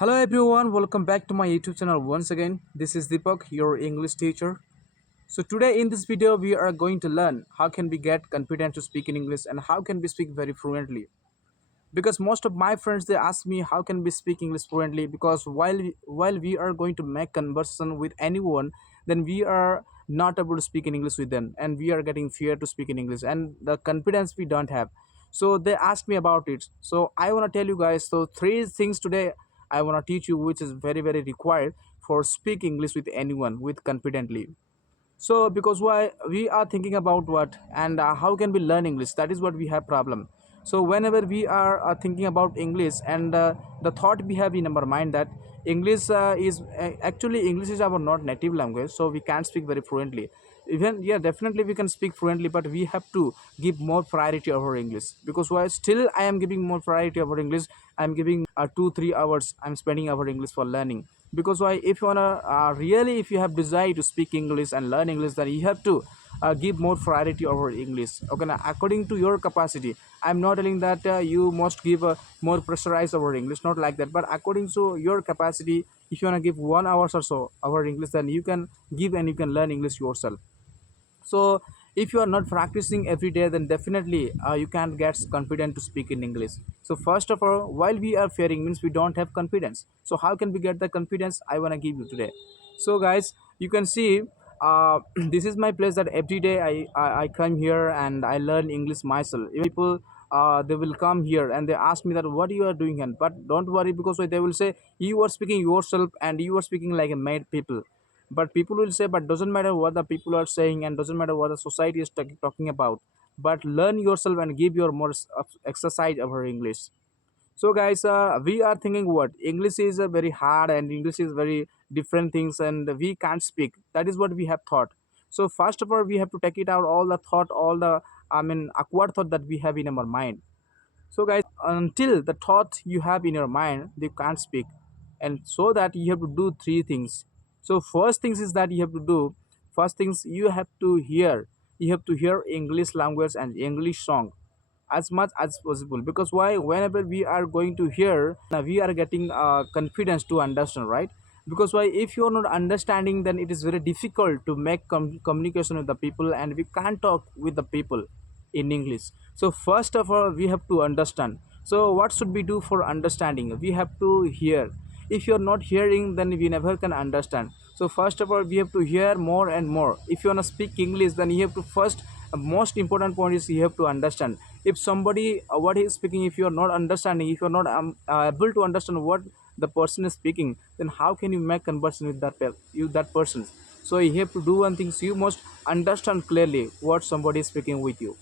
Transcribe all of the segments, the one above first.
Hello everyone, welcome back to my YouTube channel once again. This is Deepak, your English teacher. So today in this video we are going to learn how can we get confident to speak in English and how can we speak very fluently. Because most of my friends they ask me how can we speak English fluently because while we are going to make conversation with anyone, then we are not able to speak in English with them and we are getting fear to speak in English and the confidence we don't have. So they ask me about it. So I want to tell you guys so three things today I want to teach you which is very required for speak English with anyone with confidently. So because why we are thinking about what and how can we learn English, that is what we have problem. So whenever we are thinking about English and the thought we have in our mind that English is actually English is our not native language, so we can't speak very fluently. Even yeah, definitely we can speak fluently, but we have to give more priority over English. Because why still I am giving more priority over English. I'm giving 2 3 hours I'm spending over English for learning. Because why if you wanna really if you have desire to speak English and learn English, then you have to give more priority over English. Okay, now according to your capacity, I'm not telling that you must give more pressurized over English, not like that, but according to your capacity, if you want to give 1 hour or so over English, then you can give and you can learn English yourself. So if you are not practicing every day, then definitely you can't get confident to speak in English. So first of all, while we are fearing means we don't have confidence. So how can we get the confidence? I want to give you today. So guys, you can see this is my place that every day I come here and I learn English myself. Even people they will come here and they ask me that what you are doing here, but don't worry, because they will say you are speaking yourself and you are speaking like a made people. But people will say but doesn't matter what the people are saying and doesn't matter what the society is talking about, but learn yourself and give your more exercise over English. So guys, we are thinking what English is very hard and English is very different things and we can't speak. That is what we have thought. So first of all, we have to take it out all the thought, all the awkward thought that we have in our mind. So guys, until the thought you have in your mind they can't speak, and so that you have to do three things. So first things is that you have to do first things you have to hear. You have to hear English language and English song as much as possible. Because why, whenever we are going to hear, now we are getting confidence to understand, right? Because why, if you are not understanding, then it is very difficult to make communication with the people and we can't talk with the people in English. So first of all we have to understand. So what should we do for understanding? We have to hear. If you are not hearing, then we never can understand. So first of all we have to hear more and more. If you want to speak English, then you have to first most important point is you have to understand. If somebody what he is speaking, if you are not understanding, if you are not able to understand what the person is speaking, then how can you make conversation with that person? So you have to do one thing. So you must understand clearly what somebody is speaking with you.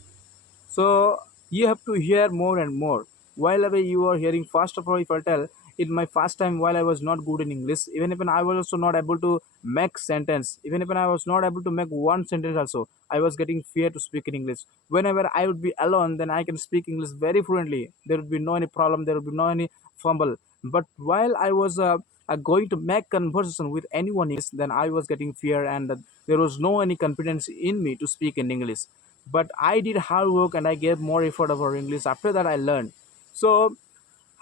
So you have to hear more and more. While away you are hearing, first of all, if I tell, in my first time while I was not good in English, even if I was also not able to make sentence, even if I was not able to make one sentence also, I was getting fear to speak in English. Whenever I would be alone, then I can speak English very fluently. There would be no any problem, there would be no any fumble. But while I was going to make conversation with anyone else, then I was getting fear and there was no any confidence in me to speak in English. But I did hard work and I gave more effort over English. After that I learned. So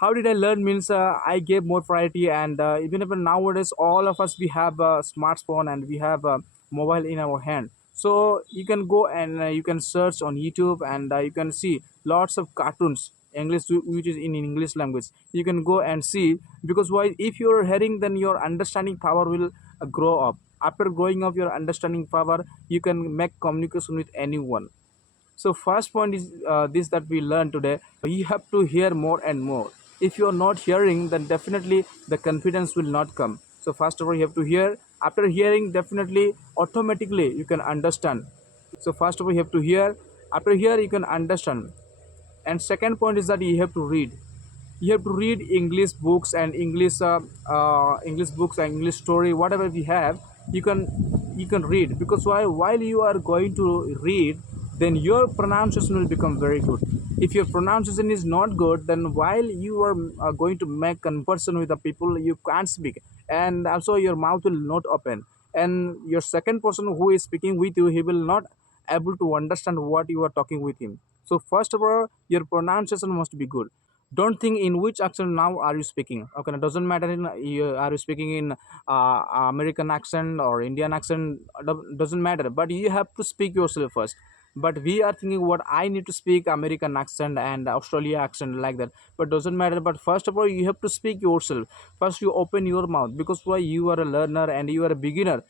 how did I learn means I gave more priority. And even if nowadays all of us we have a smartphone and we have a mobile in our hand, so you can go and you can search on YouTube and you can see lots of cartoons English which is in English language. You can go and see. Because why, if you're hearing, then your understanding power will grow up. After growing up your understanding power, you can make communication with anyone. So first point is this that we learn today. You have to hear more and more. If you are not hearing, then definitely the confidence will not come. So first of all, you have to hear. After hearing, definitely, automatically you can understand. So first of all, you have to hear. After hear, you can understand. And second point is that you have to read. You have to read English books and English books and English story, whatever we have. You can read. Because why, while you are going to read, then your pronunciation will become very good. If your pronunciation is not good, then while you are going to make conversation with the people, you can't speak, and also your mouth will not open. And your second person who is speaking with you, he will not able to understand what you are talking with him. So first of all, your pronunciation must be good. don't think in which accent now are you speaking. Okay, it doesn't matter in are you speaking in American accent or Indian accent, doesn't matter, but you have to speak yourself first. But we are thinking what I need to speak American accent and Australia accent like that, but doesn't matter. But first of all, you have to speak yourself first. You open your mouth, because why, you are a learner and you are a beginner.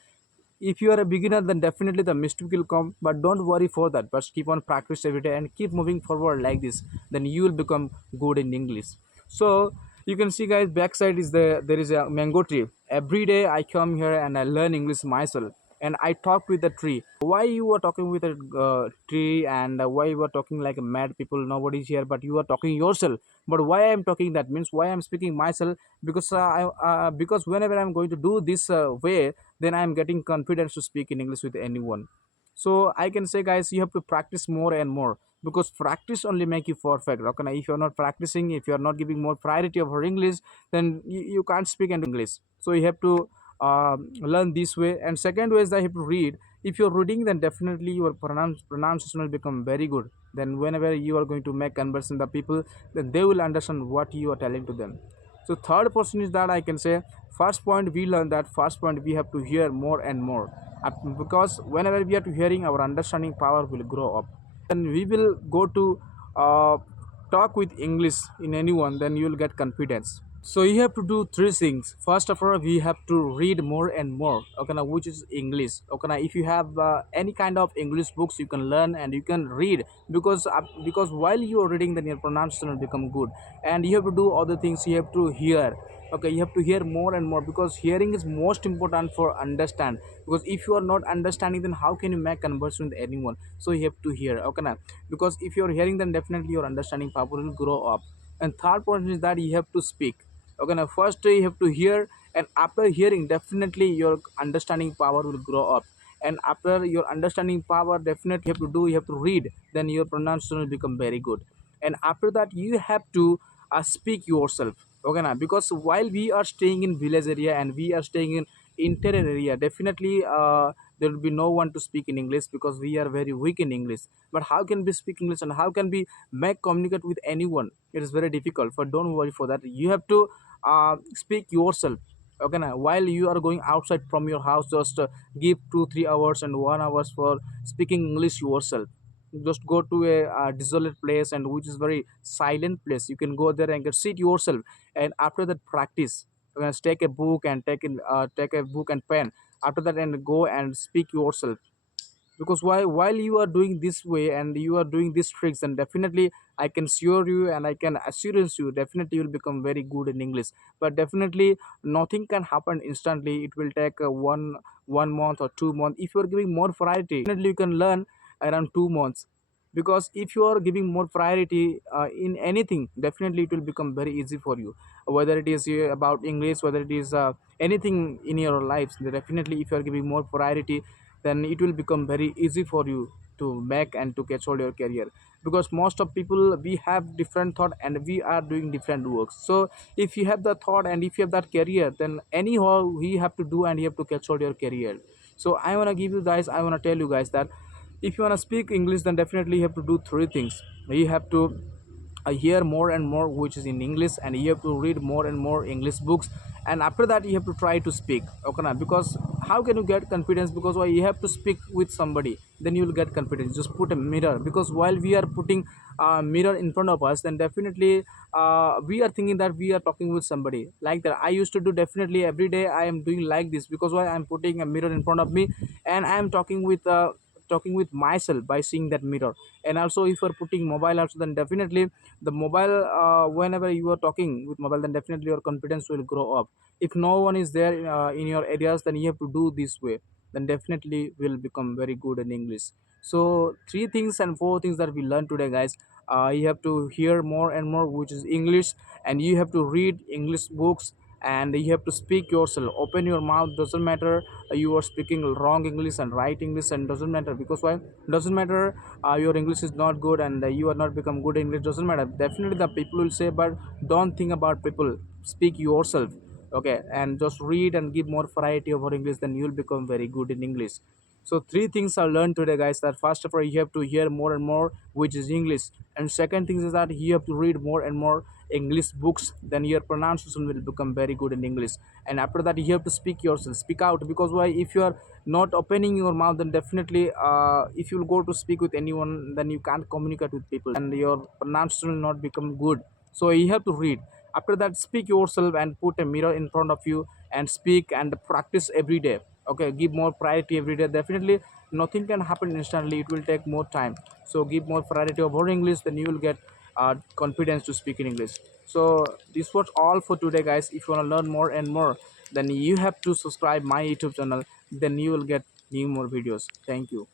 If you are a beginner, then definitely the mistake will come, but don't worry for that, but keep on practice every day and keep moving forward like this, then you will become good in English. So you can see guys, backside is there is a mango tree. Every day I come here and I learn English myself, and I talk with the tree. Why you are talking with a tree, and why you are talking like a mad people, nobody's here, but you are talking yourself. But why I am talking, that means why I'm speaking myself, because because whenever I'm going to do this way, then I'm getting confidence to speak in English with anyone. So I can say guys, you have to practice more and more, because practice only make you perfect. Okay, now if you're not practicing, if you're not giving more priority over English, then you can't speak in English. So you have to learn this way. And second way is that you have to read. If you're reading, then definitely your pronunciation will become very good. Then whenever you are going to make conversation with the people, then they will understand what you are telling to them. So third portion is that I can say, first point we learn that first point we have to hear more and more. Because whenever we are to hearing, our understanding power will grow up. And we will go to uh, talk with English in anyone, then you will get confidence. So you have to do three things. First of all, we have to read more and more. Okay, now which is English. Okay, now if you have any kind of English books, you can learn and you can read, because while you are reading, then your pronunciation will become good. And you have to do other things. You have to hear. Okay, you have to hear more and more, because hearing is most important for understand. Because if you are not understanding, then how can you make conversation with anyone? So you have to hear. Okay, now because if you are hearing, then definitely your understanding power will grow up. And third point is that you have to speak. Okay, now first you have to hear, and after hearing, definitely your understanding power will grow up. And after your understanding power, definitely you have to read, then your pronunciation will become very good. And after that, you have to speak yourself. Okay, now because while we are staying in village area and we are staying in interior area, definitely there will be no one to speak in English, because we are very weak in English. But how can we speak English, and how can we make communicate with anyone? It is very difficult. But don't worry for that, you have to speak yourself. Okay, now while you are going outside from your house, just give 2 3 hours and 1 hours for speaking English yourself. Just go to a desolate place, and which is very silent place, you can go there and get sit yourself. And after that, practice. You can take a book and take a book and pen. After that, and go and speak yourself. Because while you are doing this way and you are doing these tricks, then definitely I can assure you and I can assurance you, definitely you will become very good in English. But definitely nothing can happen instantly. It will take one month or 2 months. If you are giving more priority, definitely you can learn around 2 months. Because if you are giving more priority in anything, definitely it will become very easy for you. Whether it is about English, whether it is anything in your lives, definitely if you are giving more priority, then it will become very easy for you to make and to catch hold your career. Because most of people, we have different thought and we are doing different works. So if you have the thought and if you have that career, then anyhow we have to do and you have to catch hold your career. So I want to give you guys, I want to tell you guys that if you want to speak English, then definitely you have to do three things. You have to hear more and more which is in English, and you have to read more and more English books. And after that, you have to try to speak. Okay, now because how can you get confidence? Because why, you have to speak with somebody, then you will get confidence. Just put a mirror, because while we are putting a mirror in front of us, then definitely we are thinking that we are talking with somebody like that. I used to do definitely every day. I am doing like this, because why, I'm putting a mirror in front of me and I am talking with myself by seeing that mirror. And also if you are putting mobile also, then definitely the mobile, whenever you are talking with mobile, then definitely your confidence will grow up. If no one is there in your areas, then you have to do this way, then definitely will become very good in English. So three things and four things that we learned today, guys. You have to hear more and more which is English, and you have to read English books, and you have to speak yourself. Open your mouth, doesn't matter you are speaking wrong English and right English, and doesn't matter. Because why, doesn't matter your English is not good and you are not become good English, doesn't matter. Definitely the people will say, but don't think about people, speak yourself. Okay, and just read and give more variety over English, then you'll become very good in English. So three things I learned today, guys, that first of all, you have to hear more and more which is English. And second thing is that you have to read more and more, English books, then your pronunciation will become very good in English. And after that you have to speak yourself, speak out, because why, if you are not opening your mouth, then definitely if you will go to speak with anyone, then you can't communicate with people and your pronunciation will not become good. So you have to read. After that, speak yourself and put a mirror in front of you and speak and practice every day. Okay, give more priority every day. Definitely nothing can happen instantly, it will take more time. So give more priority over English, then you will get confidence to speak in English. So this was all for today, guys. If you want to learn more and more, then you have to subscribe my YouTube channel, then you will get new more videos. Thank you.